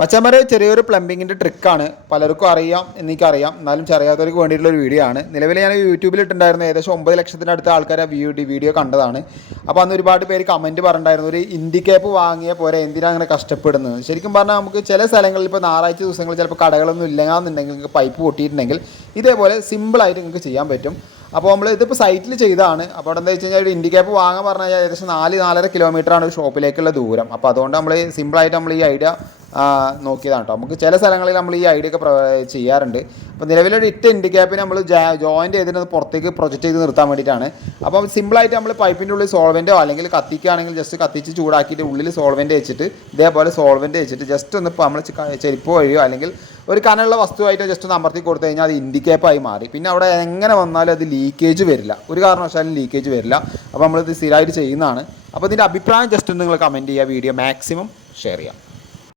മച്ചാന്മാരെ ചെറിയൊരു പ്ലംബിങ്ങിൻ്റെ ട്രിക്കാണ്. പലർക്കും അറിയാം, എനിക്കറിയാം, എന്നാലും അറിയാത്തവർക്ക് വേണ്ടിയിട്ടുള്ളൊരു വീഡിയോ ആണ്. നിലവിൽ ഞാൻ യൂട്യൂബിൽ ഇട്ടുണ്ടായിരുന്നു. ഏകദേശം 9 ലക്ഷത്തിനടുത്ത ആൾക്കാർ ആ വീഡിയോ കണ്ടതാണ്. അപ്പോൾ അന്ന് ഒരുപാട് പേര് കമൻറ്റ് പറഞ്ഞിട്ടുണ്ടായിരുന്നു, ഒരു ഇൻഡിക്കേപ്പ് വാങ്ങിയ പോരെ, എന്തിനാണ് അങ്ങനെ കഷ്ടപ്പെടുന്നത്. ശരിക്കും പറഞ്ഞാൽ നമുക്ക് ചില സ്ഥലങ്ങളിൽ ഇപ്പോൾ ഞായറാഴ്ച ദിവസങ്ങളിൽ ചിലപ്പോൾ കടകളൊന്നും ഇല്ലെന്നുണ്ടെങ്കിൽ നിങ്ങൾക്ക് പൈപ്പ് പൊട്ടിയിട്ടുണ്ടെങ്കിൽ ഇതേപോലെ സിമ്പിളായിട്ട് നിങ്ങൾക്ക് ചെയ്യാൻ പറ്റും. അപ്പോൾ നമ്മൾ ഇതിപ്പോൾ സൈറ്റിൽ ചെയ്തതാണ്. അപ്പോൾ അവിടെ എന്താ വെച്ച് കഴിഞ്ഞാൽ ഒരു ഇൻഡിക്കേപ്പ് വാങ്ങാൻ പറഞ്ഞു കഴിഞ്ഞാൽ ഏകദേശം 4-4.5 കിലോമീറ്ററാണ് ഒരു ഷോപ്പിലേക്കുള്ള ദൂരം. അപ്പോൾ അതുകൊണ്ട് നമ്മൾ സിമ്പിളായിട്ട് നമ്മൾ ഈ ഐഡിയ നോക്കിയതാണ് കേട്ടോ. നമുക്ക് ചില സ്ഥലങ്ങളിൽ നമ്മൾ ഈ ഐഡിയ ഒക്കെ ചെയ്യാറുണ്ട്. അപ്പോൾ നിലവിലൊരു ഇൻഡിക്കേപ്പിന് നമ്മൾ ജോയിൻറ്റ് ചെയ്തിട്ട് പുറത്തേക്ക് പ്രൊജക്റ്റ് ചെയ്ത് നിർത്താൻ വേണ്ടിയിട്ടാണ്. അപ്പോൾ സിമ്പിളായിട്ട് നമ്മൾ പൈപ്പിൻ്റെ ഉള്ളിൽ സോൾവെൻറ്റോ അല്ലെങ്കിൽ കത്തിക്കുകയാണെങ്കിൽ ജസ്റ്റ് കത്തിച്ച് ചൂടാക്കിയിട്ട് ഉള്ളിൽ സോൾവെൻറ്റ് വെച്ചിട്ട് ഇതേപോലെ സോൾവെൻറ്റ് വെച്ചിട്ട് ജസ്റ്റ് ഒന്ന് ഇപ്പോൾ നമ്മൾ ചെരുപ്പ് വഴിയോ അല്ലെങ്കിൽ ഒരു കനമുള്ള വസ്തുവായിട്ട് ജസ്റ്റ് ഒന്ന് അമർത്തി കൊടുത്തു കഴിഞ്ഞാൽ അത് ഇൻഡിക്കേപ്പായി മാറി. പിന്നെ അവിടെ എങ്ങനെ വന്നാലും അത് ലീക്കേജ് വരില്ല, ഒരു കാരണവശാലും ലീക്കേജ് വരില്ല. അപ്പോൾ നമ്മളിത് സ്ഥിരമായിട്ട് ചെയ്യുന്നതാണ്. അപ്പോൾ ഇതിൻ്റെ അഭിപ്രായം ജസ്റ്റ് ഒന്ന് നിങ്ങൾ കമൻറ്റ് ചെയ്യുക, വീഡിയോ മാക്സിമം ഷെയർ ചെയ്യാം.